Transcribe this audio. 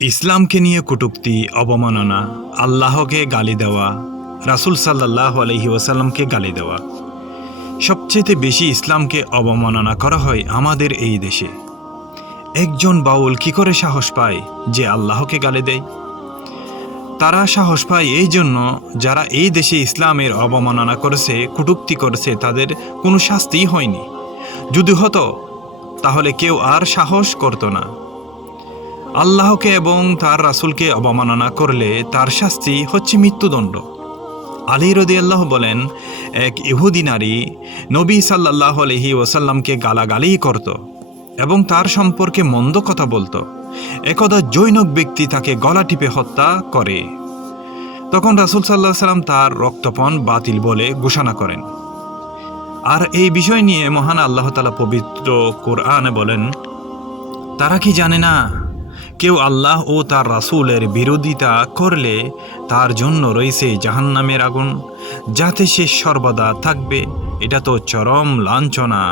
ইসলামকে নিয়ে কটূক্তি, অবমাননা, আল্লাহকে গালি দেওয়া, রাসূল সাল্লাল্লাহু আলাইহি ওয়াসাল্লামকে গালি দেওয়া, সবচেয়ে বেশি ইসলামকে অবমাননা করা হয় আমাদের এই দেশে। একজন বাউল কি করে সাহস পায় যে আল্লাহকে গালি দেয়? তারা সাহস পায় এই জন্য, যারা এই দেশে ইসলামের অবমাননা করেছে, কটূক্তি করেছে, তাদের কোনো শাস্তিই হয়নি। যদি হতো তাহলে কেউ আর সাহস করত না। আল্লাহকে এবং তার রাসূলকে অবমাননা করলে তার শাস্তি হচ্ছে মৃত্যুদণ্ড। আলী রাদিয়াল্লাহু বলেন, এক ইহুদি নারী নবী সাল্লাল্লাহু আলাইহি ওয়াসাল্লামকে গালাগালি করত এবং তার সম্পর্কে মন্দ কথা বলতো। একদা জৈনক ব্যক্তি তাকে গলা টিপে হত্যা করে। তখন রাসূল সাল্লাল্লাহু আলাইহি ওয়াসাল্লাম তার রক্তপান বাতিল বলে ঘোষণা করেন। আর এই বিষয় নিয়ে মহান আল্লাহ তাআলা পবিত্র কোরআনে বলেন, তারা কি জানে না, কেউ আল্লাহ ও তার রাসূলের বিরোধিতা করলে তার জন্য রয়েছে জাহান্নামের আগুন, যাতে সে সর্বদা থাকবে। এটা তো চরম লাঞ্ছনা।